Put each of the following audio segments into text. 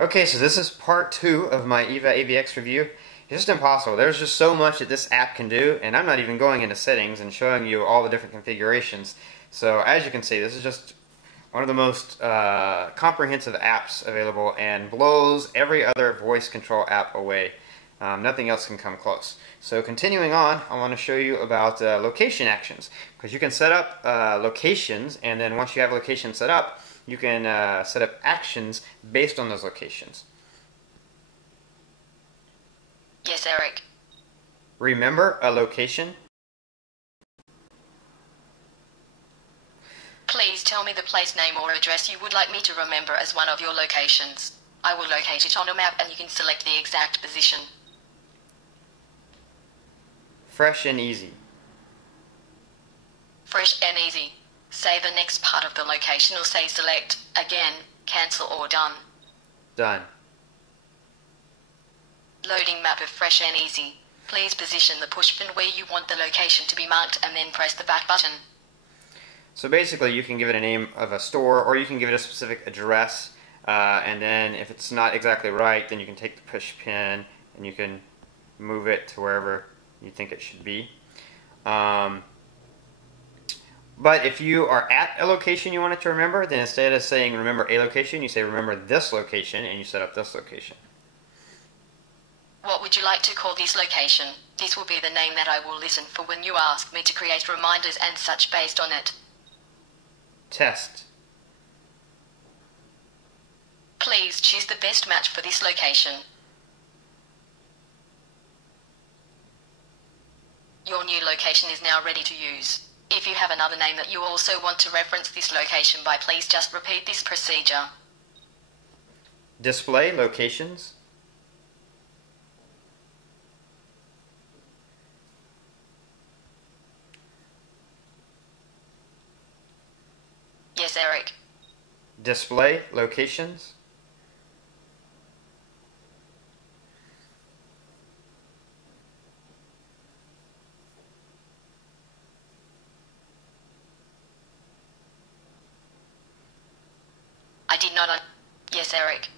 Okay, so this is part 2 of my Eva AVX review. It's just impossible. There's just so much that this app can do, and I'm not even going into settings and showing you all the different configurations. So as you can see, this is just one of the most comprehensive apps available and blows every other voice control app away. Nothing else can come close. So continuing on, I want to show you about location actions, because you can set up locations, and then once you have locations set up, you can set up actions based on those locations. Yes, Eric. Remember a location? Please tell me the place name or address you would like me to remember as one of your locations. I will locate it on a map and you can select the exact position. Fresh and easy. Fresh and easy. Say the next part of the location or say select, again, cancel or done. Done. Loading map of fresh and easy. Please position the push pin where you want the location to be marked and then press the back button. So basically you can give it a name of a store, or you can give it a specific address, and then if it's not exactly right, then you can take the push pin and you can move it to wherever you think it should be. But if you are at a location you want it to remember, then instead of saying remember a location, you say remember this location, and you set up this location. What would you like to call this location? This will be the name that I will listen for when you ask me to create reminders and such based on it. Test. Please choose the best match for this location. Your new location is now ready to use. If you have another name that you also want to reference this location by, please just repeat this procedure. Display locations. Yes, Eric. Display locations. I did not. Yes, Eric.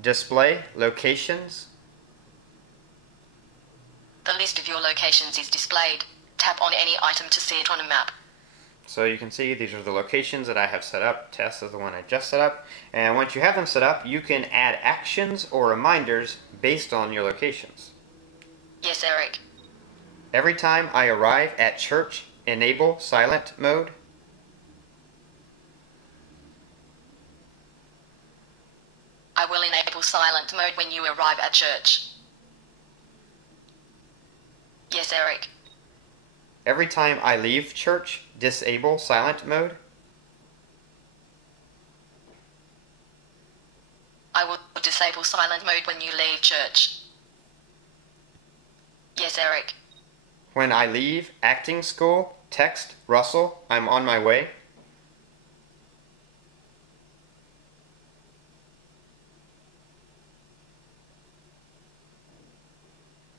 Display locations. The list of your locations is displayed. Tap on any item to see it on a map. So you can see these are the locations that I have set up. Test is the one I just set up. And once you have them set up, you can add actions or reminders based on your locations. Yes, Eric. Every time I arrive at church, enable silent mode. I will enable silent mode when you arrive at church. Yes, Eric. Every time I leave church, disable silent mode. I will disable silent mode when you leave church. Yes, Eric. When I leave acting school, text Russell, I'm on my way.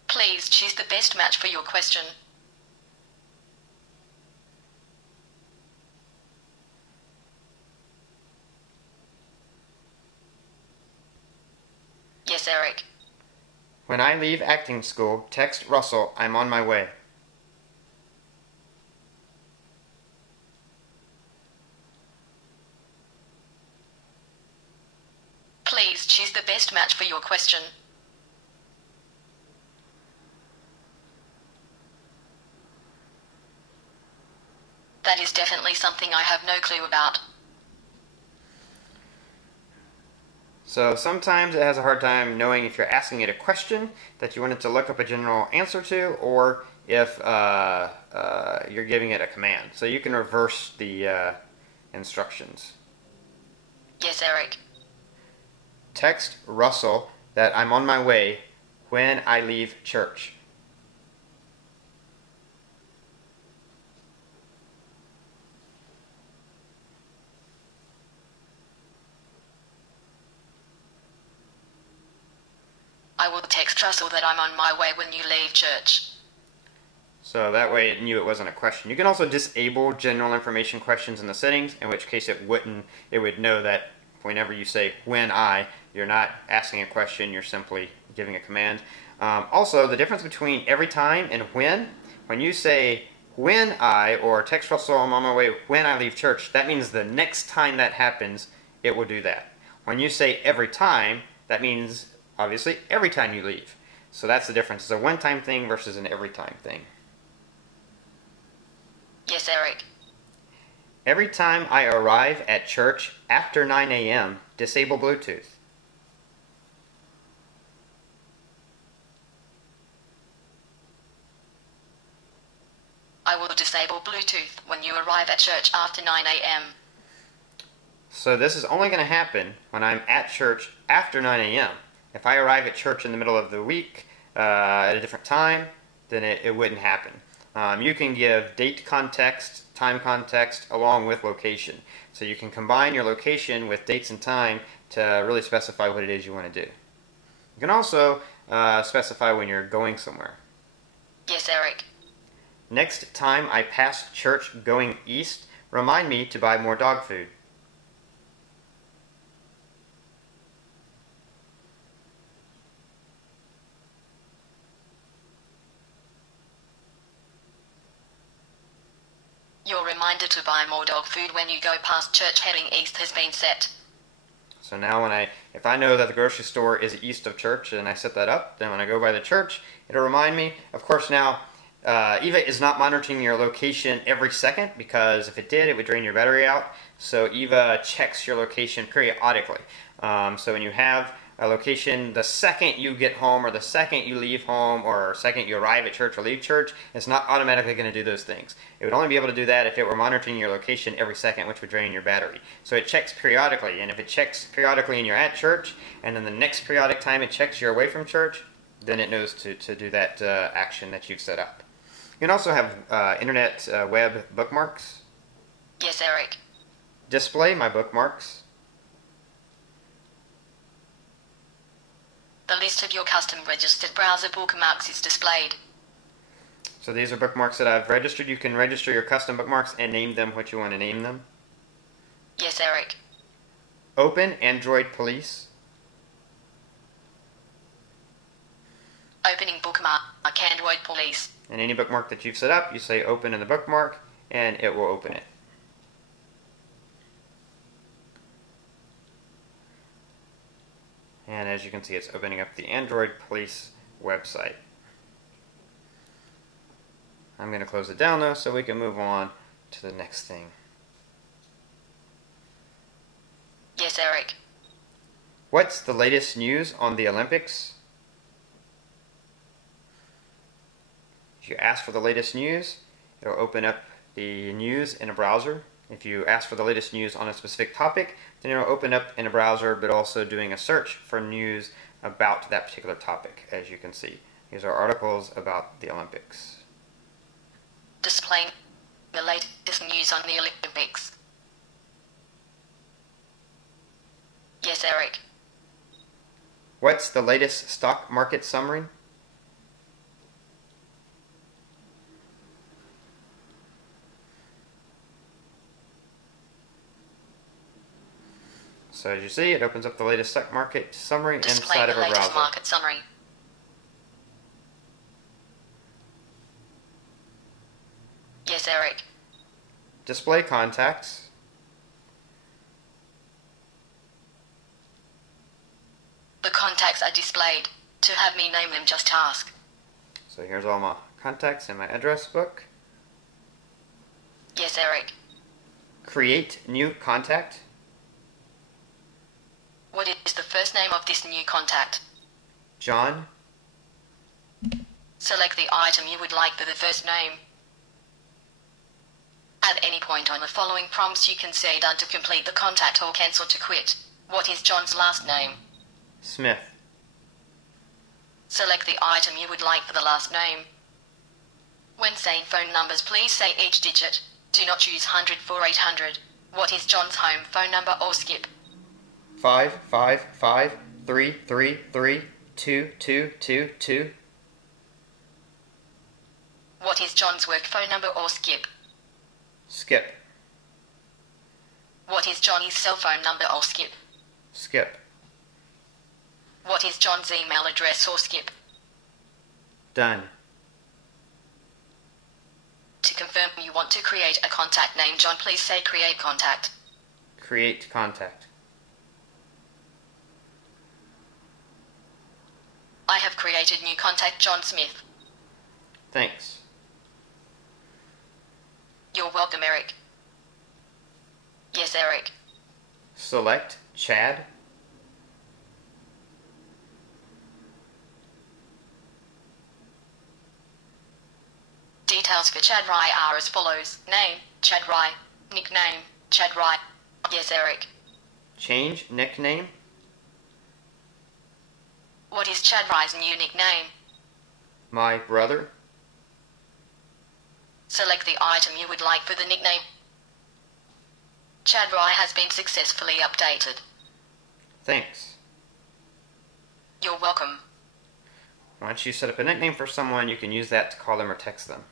Please choose the best match for your question. Yes, Eric. When I leave acting school, text Russell, I'm on my way. Please choose the best match for your question. That is definitely something I have no clue about. So sometimes it has a hard time knowing if you're asking it a question that you want it to look up a general answer to, or if you're giving it a command. So you can reverse the instructions. Yes, Eric. Text Russell that I'm on my way when I leave church. I will text Russell that I'm on my way when you leave church. So that way it knew it wasn't a question. You can also disable general information questions in the settings, in which case it would know that whenever you say when I, you're not asking a question, you're simply giving a command. Also, the difference between every time and when you say when I, or text Russell I'm on my way when I leave church, that means the next time that happens, it will do that. When you say every time, that means obviously every time you leave. So that's the difference. It's a one-time thing versus an every-time thing. Yes, Eric. Every time I arrive at church after 9 a.m., disable Bluetooth. I will disable Bluetooth when you arrive at church after 9 a.m. So this is only going to happen when I'm at church after 9 a.m. If I arrive at church in the middle of the week at a different time, then it wouldn't happen. You can give date context, time context, along with location. So you can combine your location with dates and time to really specify what it is you want to do. You can also specify when you're going somewhere. Yes, Eric. Next time I pass church going east, remind me to buy more dog food. Your reminder to buy more dog food when you go past church heading east has been set. So now if I know that the grocery store is east of church and I set that up, then when I go by the church, it'll remind me. Of course now, Eva is not monitoring your location every second, because if it did, it would drain your battery out. So Eva checks your location periodically. So when you have a location, the second you get home, or the second you leave home, or the second you arrive at church or leave church, it's not automatically going to do those things. It would only be able to do that if it were monitoring your location every second, which would drain your battery. So it checks periodically, and if it checks periodically and you're at church, and then the next periodic time it checks you're away from church, then it knows to do that action that you've set up. You can also have internet web bookmarks. Yes, Eric. Display my bookmarks. The list of your custom registered browser bookmarks is displayed. So these are bookmarks that I've registered. You can register your custom bookmarks and name them what you want to name them. Yes, Eric. Open Android Police. Opening bookmark Android Police. And any bookmark that you've set up, you say open in the bookmark, and it will open it. And as you can see, it's opening up the Android Police website. I'm going to close it down though, so we can move on to the next thing. Yes, Eric. What's the latest news on the Olympics? If you ask for the latest news, it'll open up the news in a browser. If you ask for the latest news on a specific topic, then it'll open up in a browser, but also doing a search for news about that particular topic, as you can see. These are articles about the Olympics. Displaying the latest news on the Olympics. Yes, Eric. What's the latest stock market summary? So as you see, it opens up the latest stock market summary inside of a browser. Display the latest market summary. Yes, Eric. Display contacts. The contacts are displayed. To have me name them, just ask. So here's all my contacts in my address book. Yes, Eric. Create new contact. What is the first name of this new contact? John. Select the item you would like for the first name. At any point on the following prompts, you can say done to complete the contact or cancel to quit. What is John's last name? Smith. Select the item you would like for the last name. When saying phone numbers, please say each digit. Do not choose 100 for 800. What is John's home phone number, or skip? 555-333-2222. What What is John's work phone number or skip? Skip. What is Johnny's cell phone number or skip? Skip. What is John's email address or skip? Done. To confirm you want to create a contact name, John, please say create contact. Create contact. I have created new contact John Smith. Thanks. You're welcome, Eric. Yes, Eric. Select Chad. Details for Chad Rye are as follows. Name, Chad Rye. Nickname, Chad Rye. Yes, Eric. Change nickname. What is Chad Rye's new nickname? My brother. Select the item you would like for the nickname. Chad Rye has been successfully updated. Thanks. You're welcome. Once you set up a nickname for someone, you can use that to call them or text them.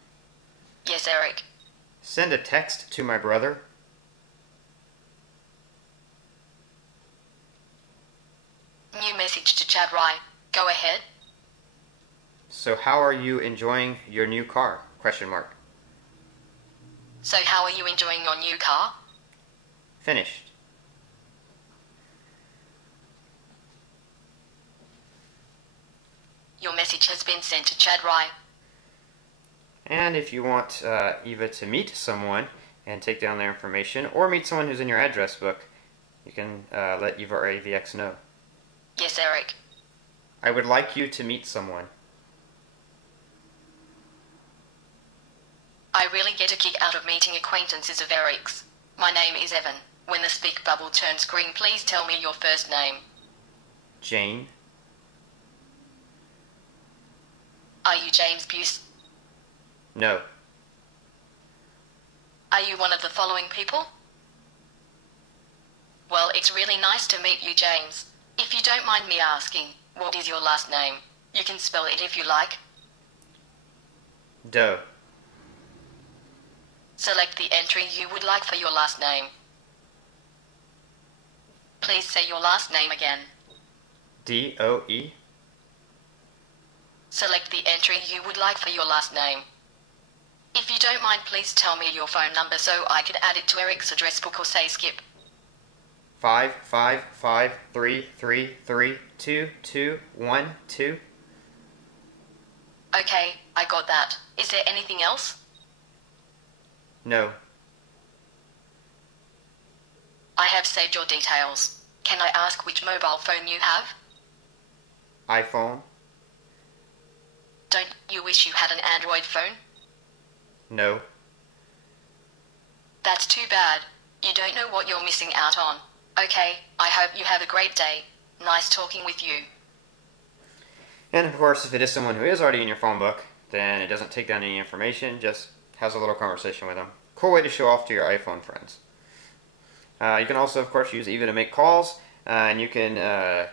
Yes, Eric. Send a text to my brother. New message to Chad Rye. Go ahead. So how are you enjoying your new car? Question mark. So how are you enjoying your new car? Finished. Your message has been sent to Chad Rye. And if you want Eva to meet someone and take down their information, or meet someone who's in your address book, you can let Eva or AVX know. Yes, Eric. I would like you to meet someone. I really get a kick out of meeting acquaintances of Eric's. My name is Evan. When the speak bubble turns green, please tell me your first name. Jane. Are you James Buse? No. Are you one of the following people? Well, it's really nice to meet you, James. If you don't mind me asking, what is your last name? You can spell it if you like. Doe. Select the entry you would like for your last name. Please say your last name again. D-O-E. Select the entry you would like for your last name. If you don't mind, please tell me your phone number so I could add it to Eric's address book, or say skip. 555-333-2212. Okay, I got that. Is there anything else? No. I have saved your details. Can I ask which mobile phone you have? iPhone. Don't you wish you had an Android phone? No. That's too bad. You don't know what you're missing out on. Okay, I hope you have a great day. Nice talking with you. And of course, if it is someone who is already in your phone book, then it doesn't take down any information, just has a little conversation with them. Cool way to show off to your iPhone friends. You can also, of course, use Eva to make calls, and you can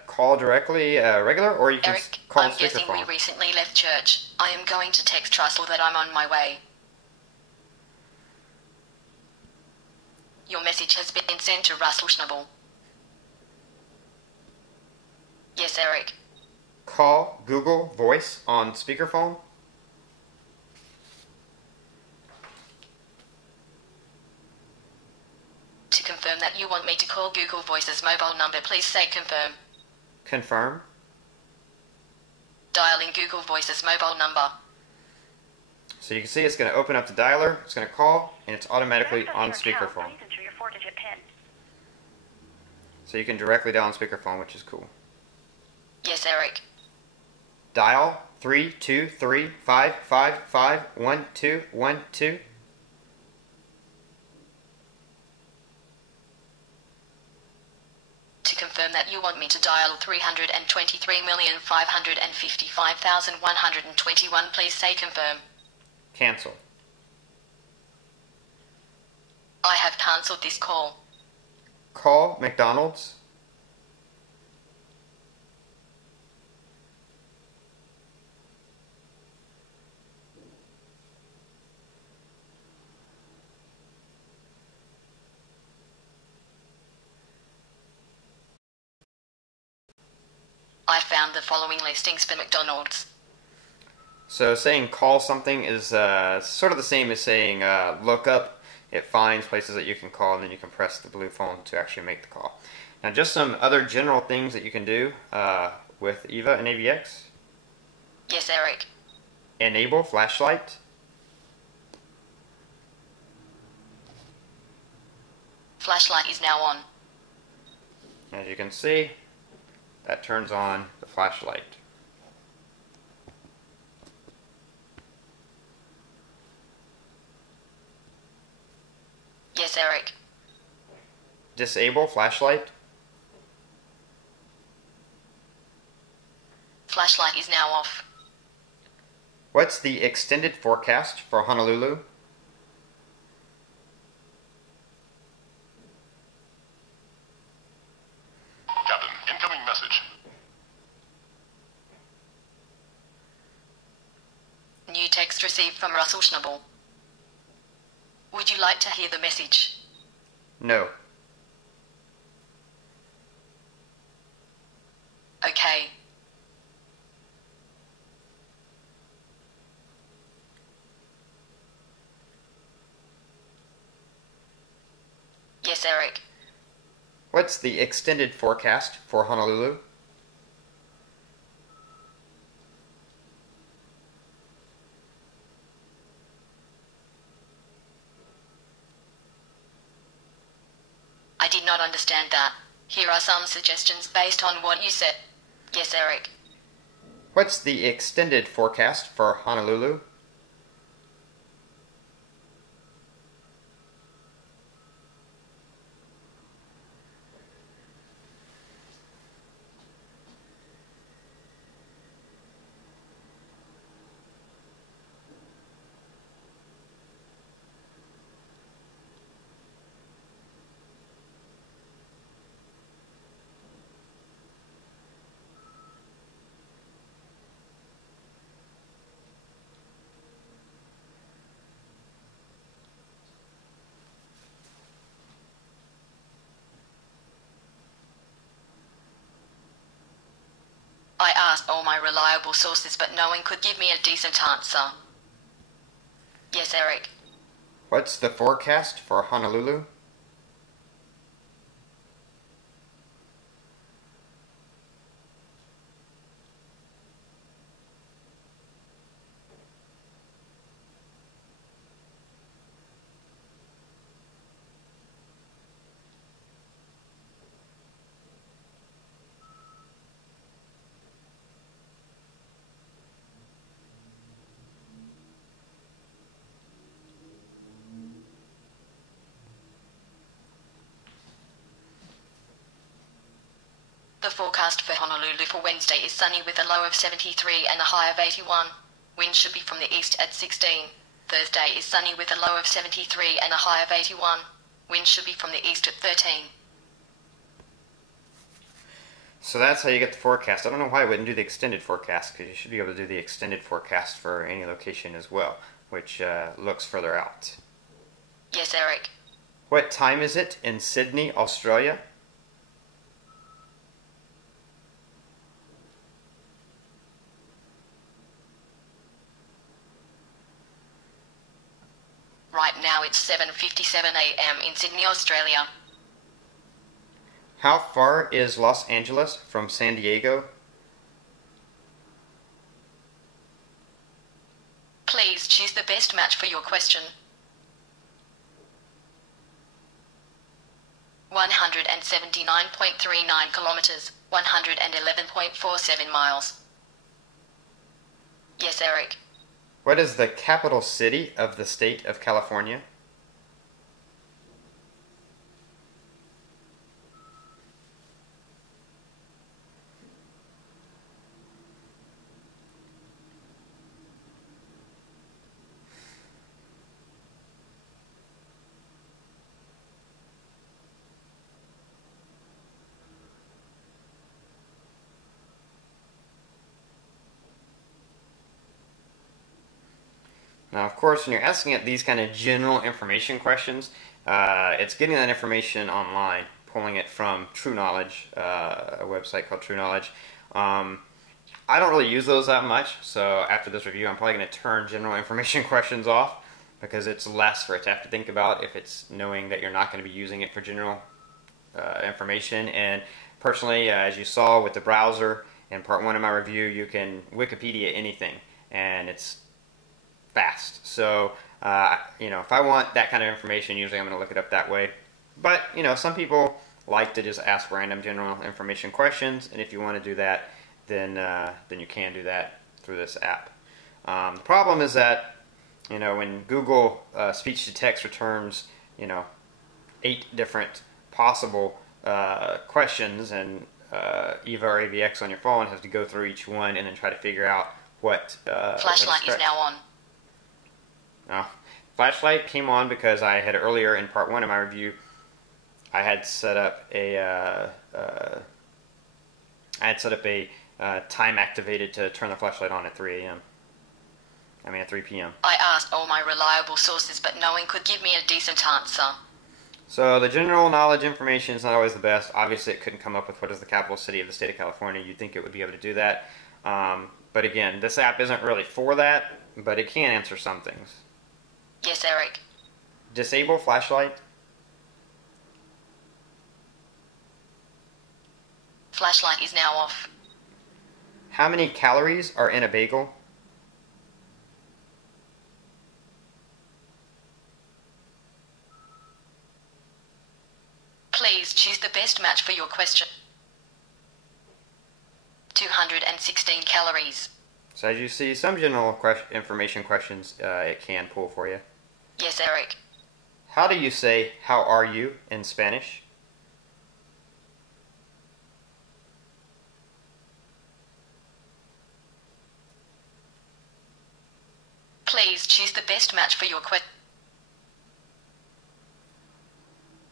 call directly regular, or you can Eric, call I'm guessing we speakerphone. recently left church. I am going to text Russell that I'm on my way. Your message has been sent to Russell Schnabel. Yes, Eric. Call Google Voice on speakerphone. To confirm that you want me to call Google Voice's mobile number, please say confirm. Confirm. Dialing Google Voice's mobile number. So you can see it's going to open up the dialer, it's going to call, and it's automatically on speakerphone. Please enter your 4-digit PIN. So you can directly dial on speakerphone, which is cool. Yes, Eric. Dial 323-555-1212. To confirm that you want me to dial 323,555,121, please say confirm. Cancel. I have cancelled this call. Call McDonald's. I found the following listings for McDonald's. So saying call something is sort of the same as saying look up. It finds places that you can call, and then you can press the blue phone to actually make the call. Now, just some other general things that you can do with Eva and AVX. Yes, Eric. Enable flashlight. Flashlight is now on. As you can see, that turns on the flashlight. Yes, Eric. Disable flashlight. Flashlight is now off. What's the extended forecast for Honolulu? Captain, incoming message. New text received from Russell Schnabel. Would you like to hear the message? No. Okay. Yes, Eric. What's the extended forecast for Honolulu? I did not understand that. Here are some suggestions based on what you said. Yes, Eric. What's the extended forecast for Honolulu? I asked all my reliable sources, but no one could give me a decent answer. Yes, Eric. What's the forecast for Honolulu? The forecast for Honolulu for Wednesday is sunny with a low of 73 and a high of 81. Wind should be from the east at 16. Thursday is sunny with a low of 73 and a high of 81. Wind should be from the east at 13. So that's how you get the forecast. I don't know why I wouldn't do the extended forecast, because you should be able to do the extended forecast for any location as well, which looks further out. Yes, Eric. What time is it in Sydney, Australia? Right now it's 7:57 a.m. in Sydney, Australia. How far is Los Angeles from San Diego? Please choose the best match for your question. 179.39 kilometers, 111.47 miles. Yes, Eric. What is the capital city of the state of California? Now, of course, when you're asking it these kind of general information questions, it's getting that information online, pulling it from True Knowledge, a website called True Knowledge. I don't really use those that much, so after this review I'm probably going to turn general information questions off because it's less for it to have to think about if it's knowing that you're not going to be using it for general information. And personally, as you saw with the browser in part 1 of my review, you can Wikipedia anything and it's fast. So if I want that kind of information, usually I'm going to look it up that way. But some people like to just ask random general information questions, and if you want to do that, then you can do that through this app. The problem is that when Google speech to text returns 8 different possible questions, and Eva or AVX on your phone has to go through each one and then try to figure out what flashlight is now on. Flashlight came on because I had earlier in part 1 of my review, I had set up a time activated to turn the flashlight on at 3 p.m. I asked all my reliable sources, but no one could give me a decent answer. So the general knowledge information is not always the best. Obviously, it couldn't come up with what is the capital city of the state of California. You'd think it would be able to do that. But again, this app isn't really for that, but it can answer some things. Yes, Eric. Disable flashlight. Flashlight is now off. How many calories are in a bagel? Please choose the best match for your question. 216 calories. So as you see, some general information questions it can pull for you. Yes, Eric. How do you say, "How are you" in Spanish? Please choose the best match for your question.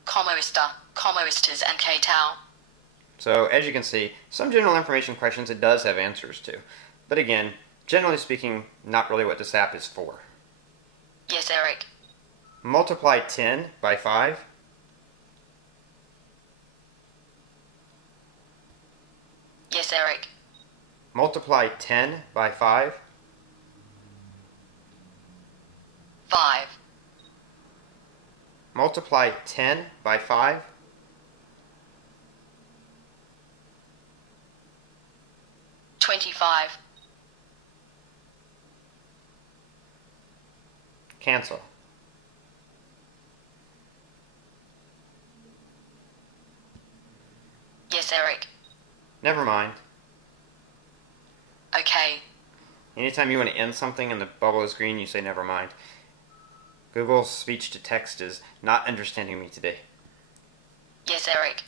Como está, como estás, and que tal. So as you can see, some general information questions it does have answers to. But again, generally speaking, not really what this app is for. Yes, Eric. Multiply 10 by 5. Yes, Eric. Multiply 10 by 5. 5. Multiply 10 by 5. 25. Cancel. Yes, Eric. Never mind. Okay. Anytime you want to end something and the bubble is green, you say never mind. Google's speech to text is not understanding me today. Yes, Eric.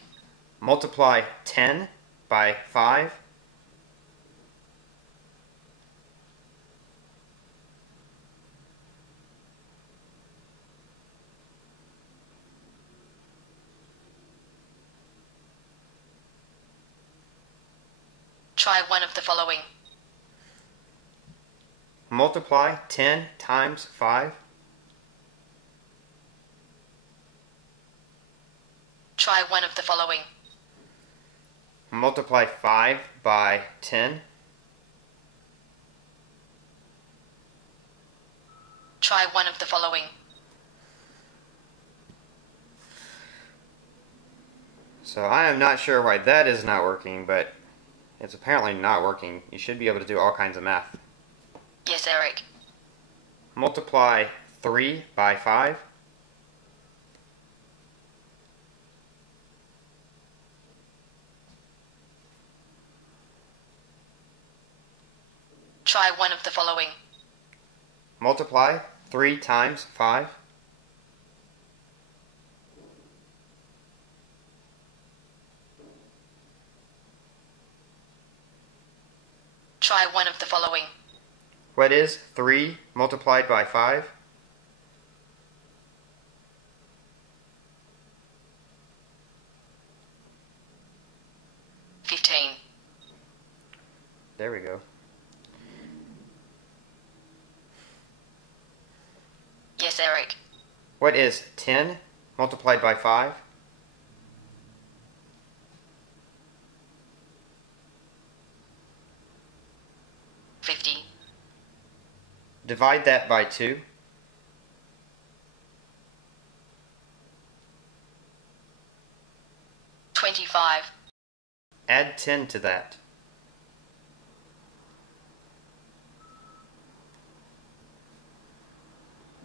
Multiply 10 by 5. Try one of the following. Multiply 10 times 5. Try one of the following. Multiply 5 by 10. Try one of the following. So I am not sure why that is not working, but it's apparently not working. You should be able to do all kinds of math. Yes, Eric. Multiply 3 by 5. Try one of the following. Multiply 3 times 5. Try one of the following. What is 3 multiplied by 5? There we go. Yes, Eric. What is 10 multiplied by 5? Divide that by 2. $25. Add 10 to that.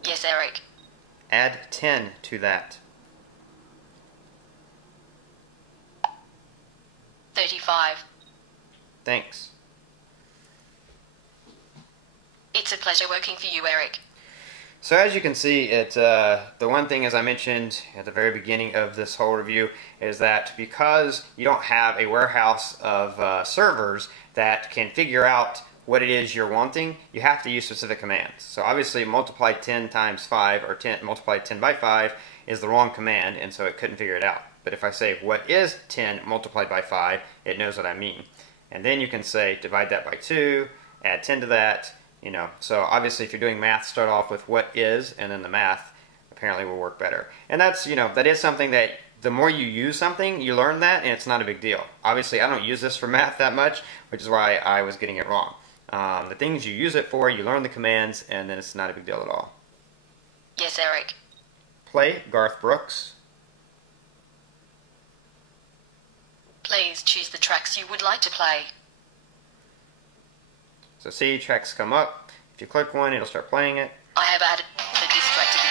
Yes, Eric. Add 10 to that. 35. Thanks. It's a pleasure working for you, Eric. So as you can see, the one thing, as I mentioned at the very beginning of this whole review, is that because you don't have a warehouse of servers that can figure out what it is you're wanting, you have to use specific commands. So obviously multiply 10 times 5 or multiply 10 by 5 is the wrong command, and so it couldn't figure it out. But if I say what is 10 multiplied by 5, it knows what I mean. And then you can say divide that by 2, add 10 to that. So obviously if you're doing math, start off with what is, and then the math apparently will work better. And that's, that is something that the more you use something, you learn that, and it's not a big deal. Obviously I don't use this for math that much, which is why I was getting it wrong. The things you use it for, you learn the commands, and then it's not a big deal at all. Yes, Eric. Play Garth Brooks. Please choose the tracks you would like to play. So see, tracks come up. If you click one, it'll start playing it. I have added the disc track to the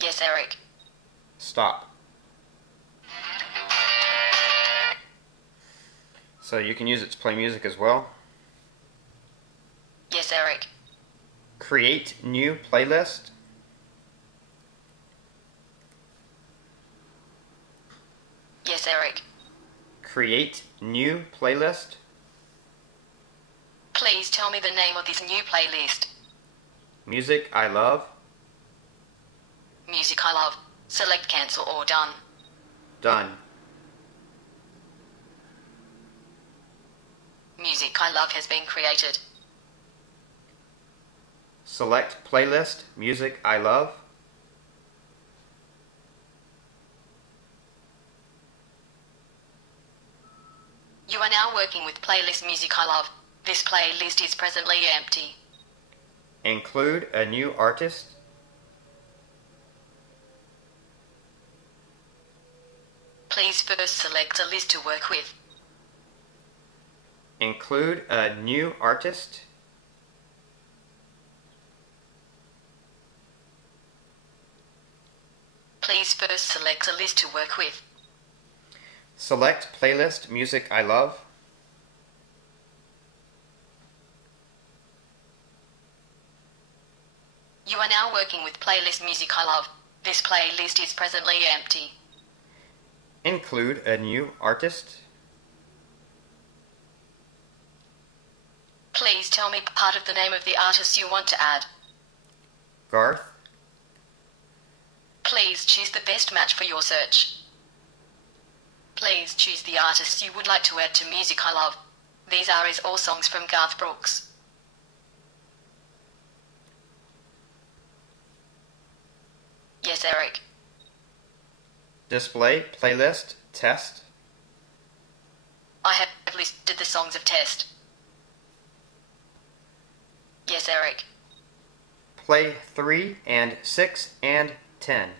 queue. Yes, Eric. Stop. So you can use it to play music as well. Yes, Eric. Create new playlist. Yes, Eric. Create new playlist. Please tell me the name of this new playlist. Music I love. Music I love. Select cancel or done. Done. Music I love has been created. Select playlist, music I love. You are now working with playlist Music I Love. This playlist is presently empty. Include a new artist. Please first select a list to work with. Include a new artist. Please first select a list to work with. Select playlist, music I love. You are now working with playlist Music I Love. This playlist is presently empty. Include a new artist. Please tell me part of the name of the artist you want to add. Garth. Please choose the best match for your search. Please choose the artist you would like to add to Music I Love. These are all songs from Garth Brooks. Yes, Eric. Display playlist test. I have listed the songs of Test. Yes, Eric. Play 3 and 6 and 10.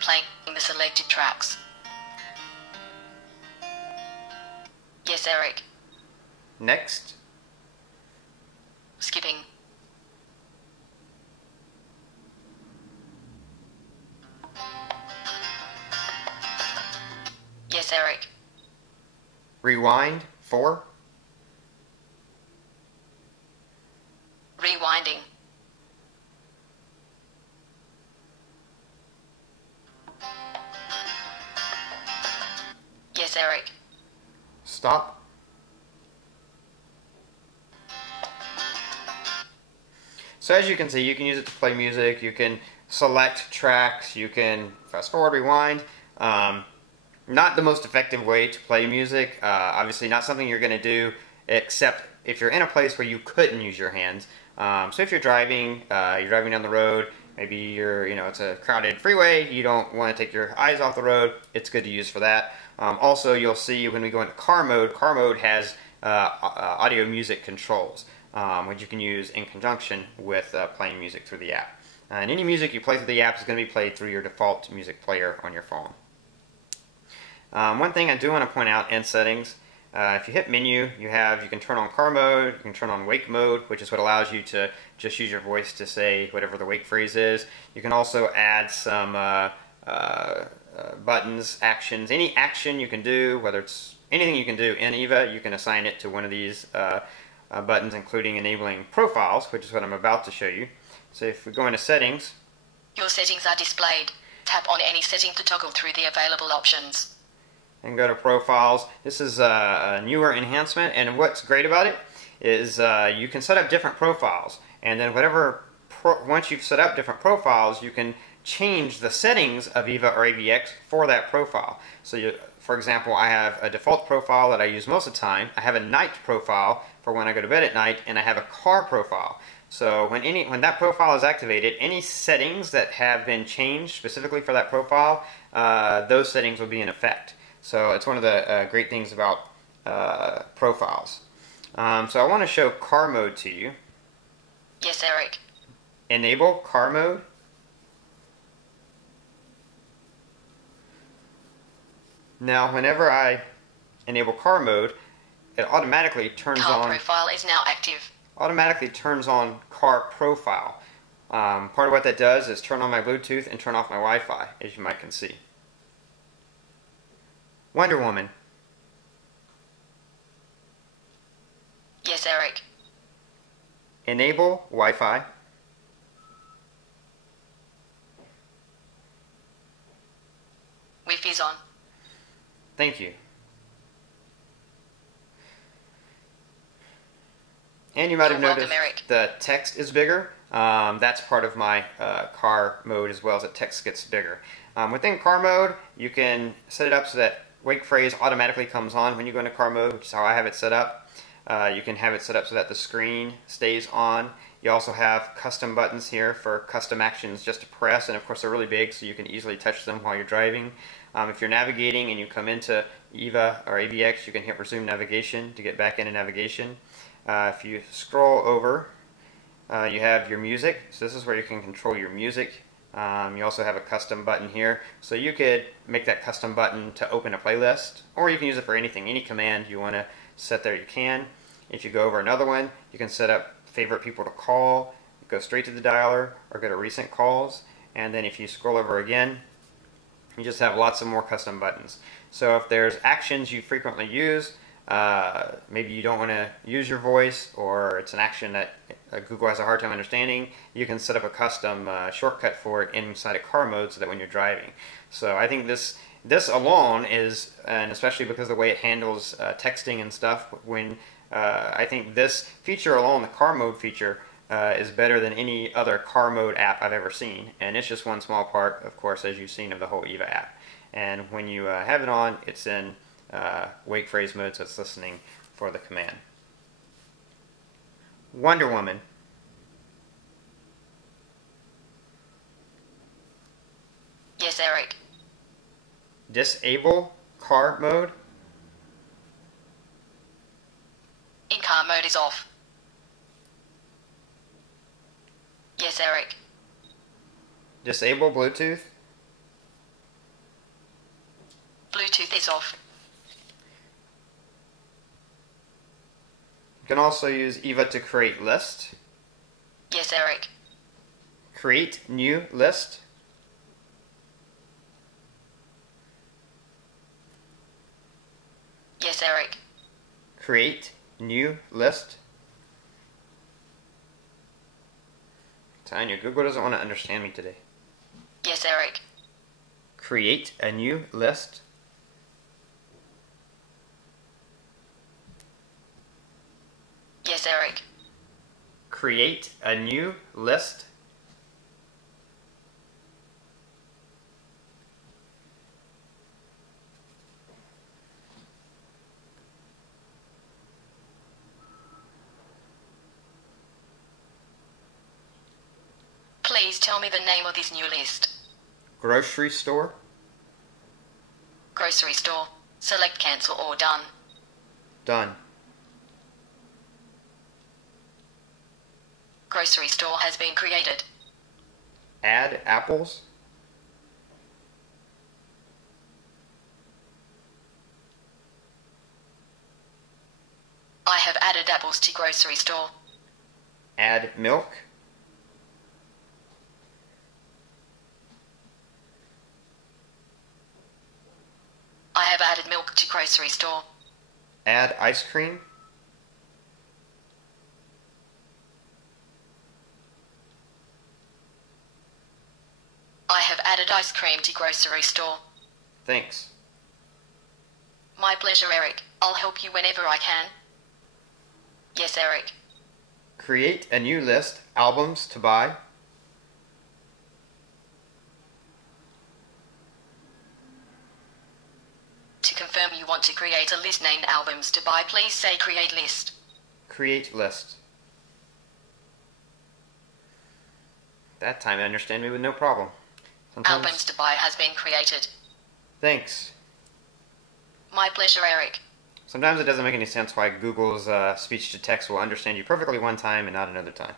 Playing the selected tracks. Yes, Eric. Next. Skipping. Yes, Eric. Rewind 4. Rewinding. Yes, Eric. Stop. So as you can see, you can use it to play music, you can select tracks, you can fast forward, rewind. Not the most effective way to play music. Obviously not something you're going to do except if you're in a place where you couldn't use your hands. So if you're driving down the road, maybe it's a crowded freeway, you don't want to take your eyes off the road, it's good to use for that. Also, you'll see when we go into car mode has audio music controls, which you can use in conjunction with playing music through the app. And any music you play through the app is going to be played through your default music player on your phone. One thing I do want to point out in settings, if you hit menu, you can turn on car mode, you can turn on wake mode, which is what allows you to just use your voice to say whatever the wake phrase is. You can also add some buttons, actions. Any action you can do, whether it's anything you can do in Eva, you can assign it to one of these buttons, including enabling profiles, which is what I'm about to show you. So if we go into settings, your settings are displayed. Tap on any setting to toggle through the available options. And go to profiles. This is a newer enhancement, and what's great about it is you can set up different profiles, and then once you've set up different profiles, you can change the settings of Eva or AVX for that profile. So for example, I have a default profile that I use most of the time. I have a night profile for when I go to bed at night, and I have a car profile. So when that profile is activated, any settings that have been changed specifically for that profile, those settings will be in effect. So it's one of the great things about profiles. So I want to show car mode to you. Yes, Eric. Enable car mode. Now, whenever I enable car mode, it automatically turns on. Car profile is now active. Automatically turns on car profile. Part of what that does is turn on my Bluetooth and turn off my Wi-Fi, as you might can see. Wonder Woman. Yes, Eric. Enable Wi-Fi. Wi-Fi's on. Thank you. And you might have noticed the text is bigger. That's part of my car mode as well, as the text gets bigger. Within car mode, you can set it up so that wake phrase automatically comes on when you go into car mode, which is how I have it set up. You can have it set up so that the screen stays on. You also have custom buttons here for custom actions just to press, and of course they're really big so you can easily touch them while you're driving. If you're navigating and you come into Eva or AVX, you can hit resume navigation to get back into navigation. If you scroll over, you have your music. So this is where you can control your music. You also have a custom button here. So you could make that custom button to open a playlist, or you can use it for anything. Any command you want to set there, you can. If you go over another one, you can set up favorite people to call, go straight to the dialer, or go to recent calls. And then if you scroll over again, you just have lots of more custom buttons. So if there's actions you frequently use, maybe you don't want to use your voice, or it's an action that Google has a hard time understanding, you can set up a custom shortcut for it inside of car mode so that when you're driving. So I think this alone is, and especially because of the way it handles texting and stuff, I think this feature alone, the car mode feature, is better than any other car mode app I've ever seen. And it's just one small part, of course, as you've seen, of the whole Eva app. And when you have it on, it's in wake phrase mode, so it's listening for the command. Wonder Woman. Yes, Eric. Disable car mode. In-car mode is off. Yes, Eric. Disable Bluetooth. Bluetooth is off. You can also use Eva To Create List. Yes, Eric. Create new list. Yes, Eric. Create new list. Tanya, Google doesn't want to understand me today. Yes, Eric. Create a new list. Yes, Eric. Create a new list. Please tell me the name of this new list. Grocery store. Grocery store. Select cancel or done. Done. grocery store has been created. Add apples. I have added apples to grocery store. Add milk. I have added milk to grocery store. Add ice cream. I have added ice cream to grocery store. Thanks. My pleasure, Eric. I'll help you whenever I can. Yes, Eric. Create a new list, albums to buy. To confirm you want to create a list named albums to buy, please say create list. Create list. That time I understand me with no problem. Albums to buy has been created. Thanks. My pleasure, Eric. Sometimes it doesn't make any sense why Google's speech-to-text will understand you perfectly one time and not another time.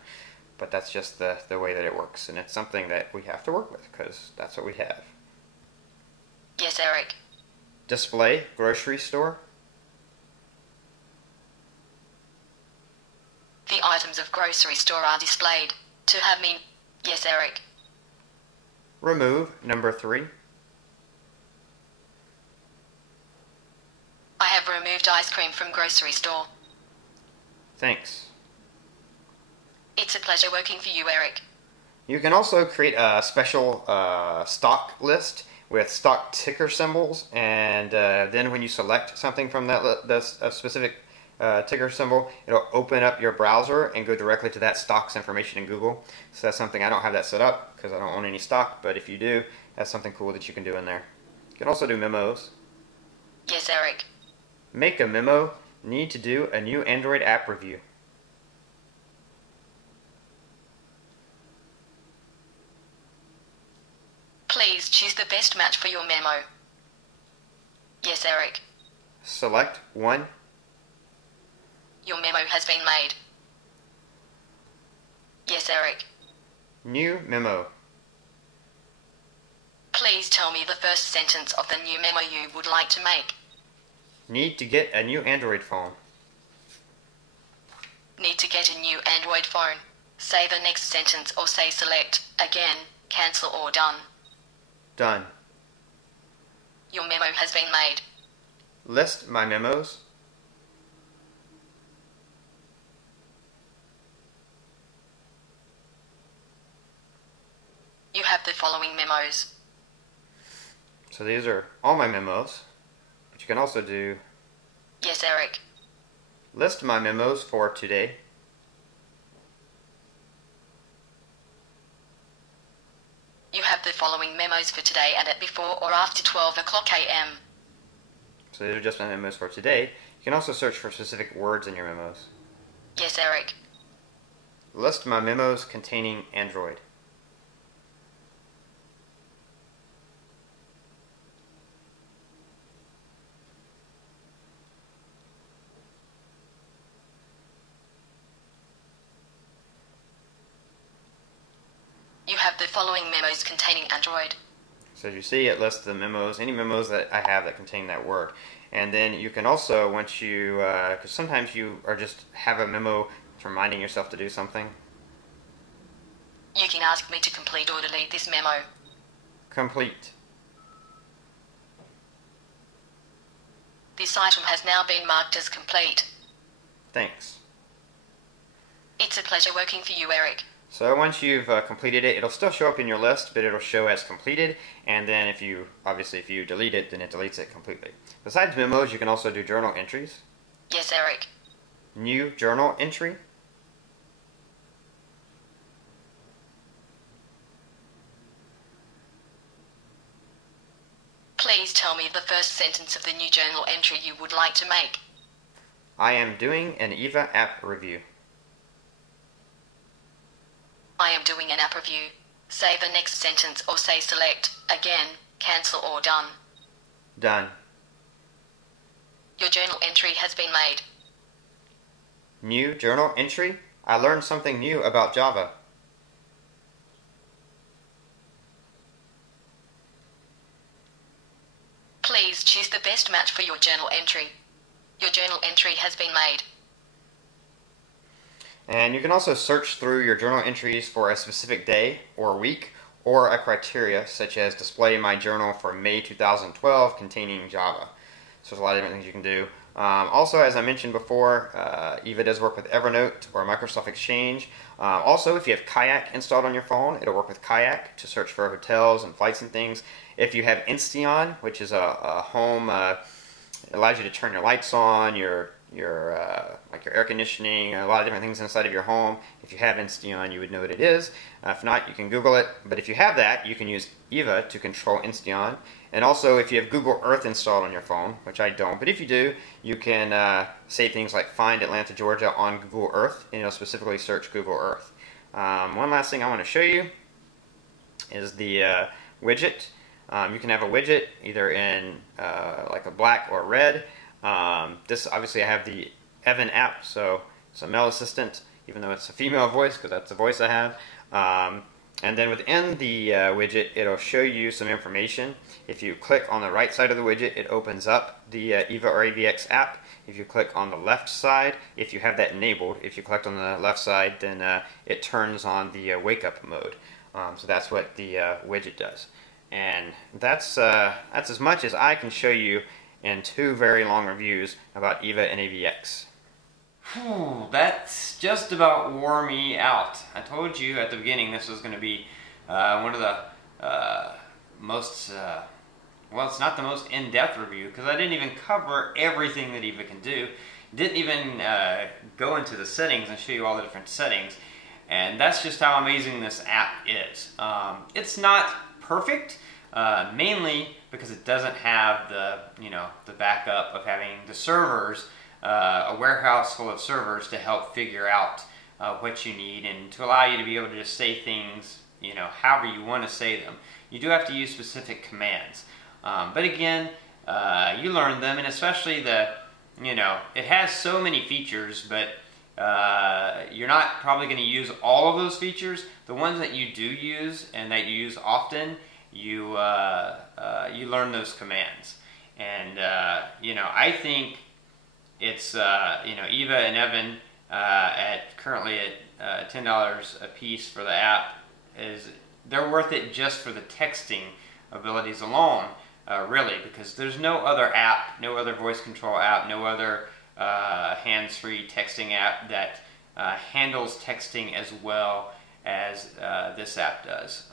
But that's just the way that it works, and it's something that we have to work with, because that's what we have. Yes, Eric. Display, grocery store. The items of grocery store are displayed. To have me... Yes, Eric. Remove, number 3. I have removed ice cream from grocery store. Thanks. It's a pleasure working for you, Eric. You can also create a special stock list with stock ticker symbols, and then when you select something from that specific ticker symbol, it'll open up your browser and go directly to that stock's information in Google. So that's something, I don't have that set up because I don't own any stock, but if you do, that's something cool that you can do in there. You can also do memos. Yes, Eric. Make a memo. Need to do a new Android app review. Please choose the best match for your memo. Yes, Eric. Select one. Your memo has been made. Yes, Eric. New memo. Please tell me the first sentence of the new memo you would like to make. Need to get a new Android phone. Need to get a new Android phone. Say the next sentence or say select, again, cancel or done. Done. Your memo has been made. List my memos. You have the following memos. So these are all my memos. But you can also do Yes, Eric. list my memos for today. You have the following memos for today and at before or after 12 o'clock a.m. So these are just my memos for today. You can also search for specific words in your memos. Yes, Eric. List my memos containing Android. You have the following memos containing Android. So as you see, it lists the memos, any memos that I have that contain that word. And then you can also, once you, because sometimes you are just have a memo reminding yourself to do something. You can ask me to complete or delete this memo. Complete. This item has now been marked as complete. Thanks. It's a pleasure working for you, Eric. So once you've completed it, it'll still show up in your list, but it'll show as completed. And then if you delete it, then it deletes it completely. Besides memos, you can also do journal entries. Yes, Eric. New journal entry. Please tell me the first sentence of the new journal entry you would like to make. I am doing an Eva app review. I am doing an app review. Say the next sentence or say select, again, cancel or done. Done. Your journal entry has been made. New journal entry. I learned something new about Java. Please choose the best match for your journal entry. Your journal entry has been made. And you can also search through your journal entries for a specific day or week or a criteria such as display my journal for May 2012 containing Java. So there's a lot of different things you can do. Also, as I mentioned before, Eva does work with Evernote or Microsoft Exchange. Also, if you have Kayak installed on your phone, it'll work with Kayak to search for hotels and flights and things. If you have Insteon, which is a home, it allows you to turn your lights on, like your air conditioning, a lot of different things inside of your home. If you have Insteon, you would know what it is. If not, you can Google it. But if you have that, you can use Eva to control Insteon. And also, if you have Google Earth installed on your phone, which I don't, but if you do, you can say things like find Atlanta, Georgia on Google Earth, and it'll specifically search Google Earth. One last thing I want to show you is the widget. You can have a widget either in like a black or red. This obviously I have the Evan app, so it's a male assistant, even though it's a female voice because that's the voice I have. And then within the widget, it'll show you some information. If you click on the right side of the widget, it opens up the Eva or AVX app. If you click on the left side, if you have that enabled, if you click on the left side, then it turns on the wake up mode. So that's what the widget does. And that's as much as I can show you in 2 very long reviews about Eva and AVX. Whew, that's just about wore me out. I told you at the beginning this was going to be one of the most, well, it's not the most in-depth review because I didn't even cover everything that Eva can do. Didn't even go into the settings and show you all the different settings. And that's just how amazing this app is. It's not perfect, mainly because it doesn't have the backup of having the servers, a warehouse full of servers to help figure out what you need and to allow you to be able to just say things, however you want to say them. You do have to use specific commands. But again, you learn them, and especially it has so many features, but you're not probably going to use all of those features. The ones that you do use and that you use often, you learn those commands. And I think it's Eva and Evan currently at $10 a piece for the app they're worth it just for the texting abilities alone, really, because there's no other app, no other voice control app, no other hands-free texting app that handles texting as well as this app does,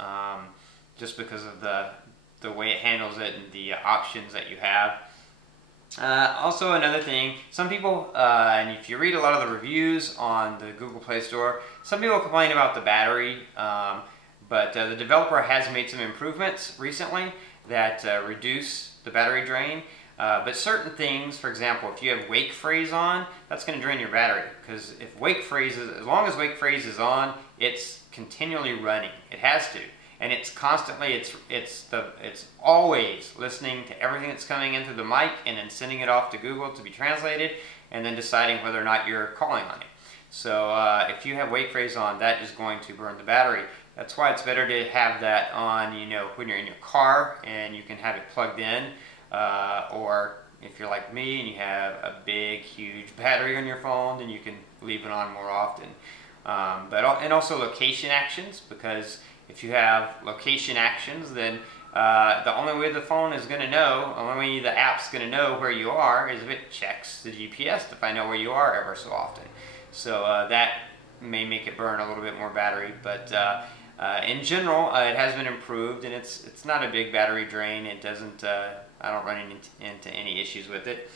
just because of the way it handles it and the options that you have. Also, another thing, some people, and if you read a lot of the reviews on the Google Play Store, some people complain about the battery, but the developer has made some improvements recently that reduce the battery drain. But certain things, for example, if you have wake phrase on, that's going to drain your battery, because if wake phrase as long as wake phrase is on, it's continually running. It has to. And it's constantly, it's always listening to everything that's coming in through the mic and then sending it off to Google to be translated and then deciding whether or not you're calling on it. So if you have wake phrase on, that is going to burn the battery. That's why it's better to have that on, when you're in your car and you can have it plugged in, or if you're like me and you have a big, huge battery on your phone, then you can leave it on more often. And also location actions, because if you have location actions, then the only way the phone is going to know, the only way the app's going to know where you are is if it checks the GPS to find out where you are ever so often. So that may make it burn a little bit more battery, but in general, it has been improved, and it's not a big battery drain. It doesn't. I don't run into any issues with it.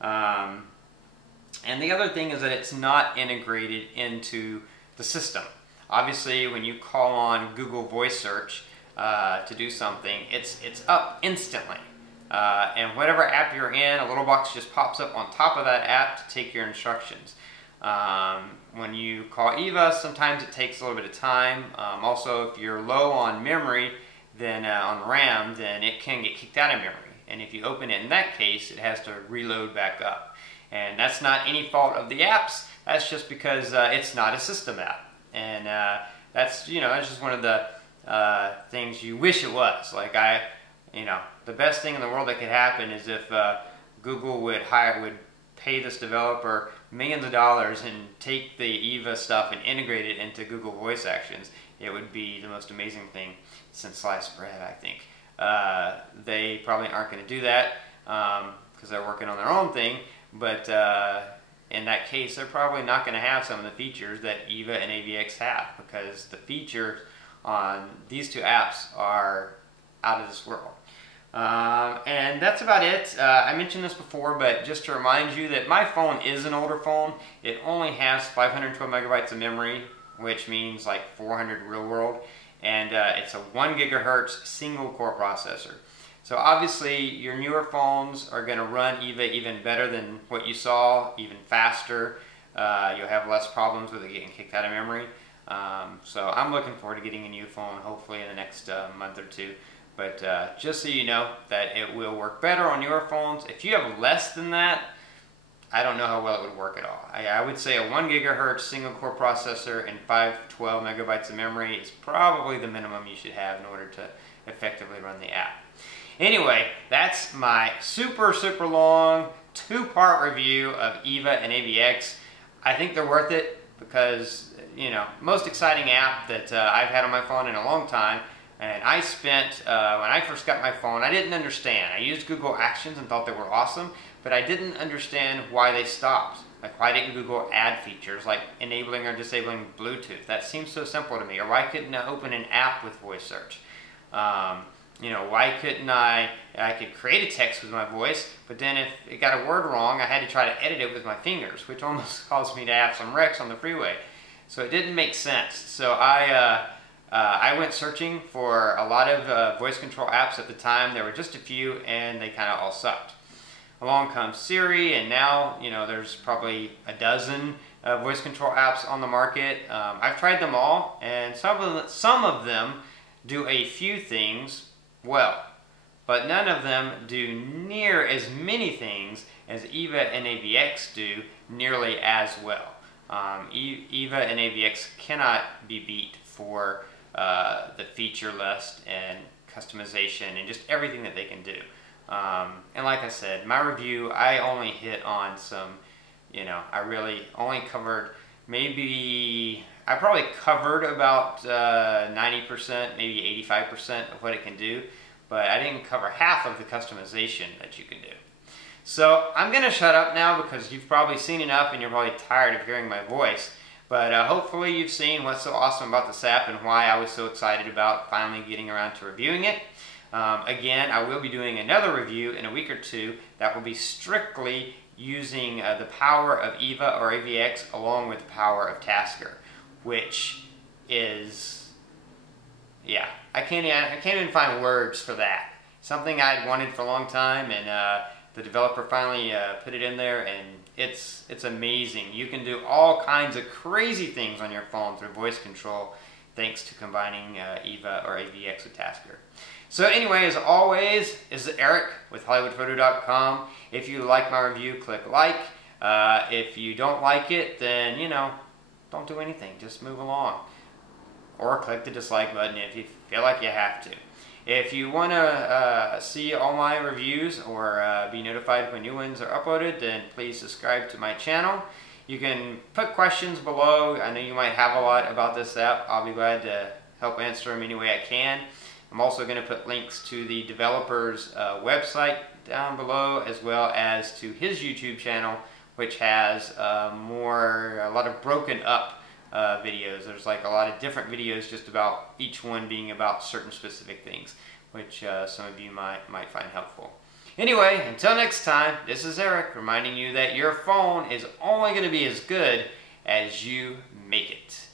And the other thing is that it's not integrated into the system. Obviously, when you call on Google Voice Search to do something, it's up instantly. And whatever app you're in, a little box just pops up on top of that app to take your instructions. When you call Eva, sometimes it takes a little bit of time. Also, if you're low on memory, then on RAM, then it can get kicked out of memory. And if you open it in that case, it has to reload back up. And that's not any fault of the apps. That's just because it's not a system app, and that's that's just one of the things you wish it was. Like the best thing in the world that could happen is if Google would pay this developer millions of dollars and take the Eva stuff and integrate it into Google Voice Actions. It would be the most amazing thing since sliced bread, I think. They probably aren't going to do that because they're working on their own thing, but in that case, they're probably not going to have some of the features that Eva and AVX have, because the features on these two apps are out of this world. And that's about it. I mentioned this before, but just to remind you that my phone is an older phone. It only has 512 megabytes of memory, which means like 400 real world, and it's a 1 gigahertz single core processor. So obviously your newer phones are going to run Eva even better than what you saw, even faster. You'll have less problems with it getting kicked out of memory. So I'm looking forward to getting a new phone, hopefully in the next month or two. But just so you know that it will work better on newer phones. If you have less than that, I don't know how well it would work at all. I would say a 1 gigahertz single core processor and 512 megabytes of memory is probably the minimum you should have in order to effectively run the app. Anyway, that's my super long 2-part review of Eva and AVX. I think they're worth it because, most exciting app that I've had on my phone in a long time. And I spent, when I first got my phone, I didn't understand. I used Google Actions and thought they were awesome, but I didn't understand why they stopped. Like, why didn't Google add features like enabling or disabling Bluetooth? That seems so simple to me. Or why couldn't I open an app with voice search? Why couldn't I could create a text with my voice, but then if it got a word wrong, I had to try to edit it with my fingers, which almost caused me to have some wrecks on the freeway. So it didn't make sense. So I went searching for a lot of voice control apps at the time. There were just a few, and they kind of all sucked. Along comes Siri, and now there's probably a dozen voice control apps on the market. I've tried them all, and some of them do a few things well, but none of them do near as many things as Eva and AVX do nearly as well. Eva and AVX cannot be beat for the feature list and customization and just everything that they can do. And like I said, my review, I only hit on some, I really only covered I probably covered about 90%, maybe 85% of what it can do, but I didn't cover half of the customization that you can do. So I'm going to shut up now because you've probably seen enough and you're probably tired of hearing my voice. But hopefully you've seen what's so awesome about this app and why I was so excited about finally getting around to reviewing it. Again, I will be doing another review in a week or two that will be strictly using the power of Eva or AVX along with the power of Tasker, which is, I can't even find words for that. Something I'd wanted for a long time, and the developer finally put it in there, and it's amazing. You can do all kinds of crazy things on your phone through voice control thanks to combining Eva or AVX with Tasker. So anyway, as always, this is Eric with hollywoodfrodo.com. If you like my review, click like. If you don't like it, then, don't do anything. Just move along. Or click the dislike button if you feel like you have to. If you want to see all my reviews or be notified when new ones are uploaded, then please subscribe to my channel. You can put questions below. I know you might have a lot about this app. I'll be glad to help answer them any way I can. I'm also going to put links to the developer's website down below, as well as to his YouTube channel, which has a lot of broken up videos. There's like a lot of different videos just about each one being about certain specific things, which some of you might find helpful. Anyway, until next time, this is Eric reminding you that your phone is only going to be as good as you make it.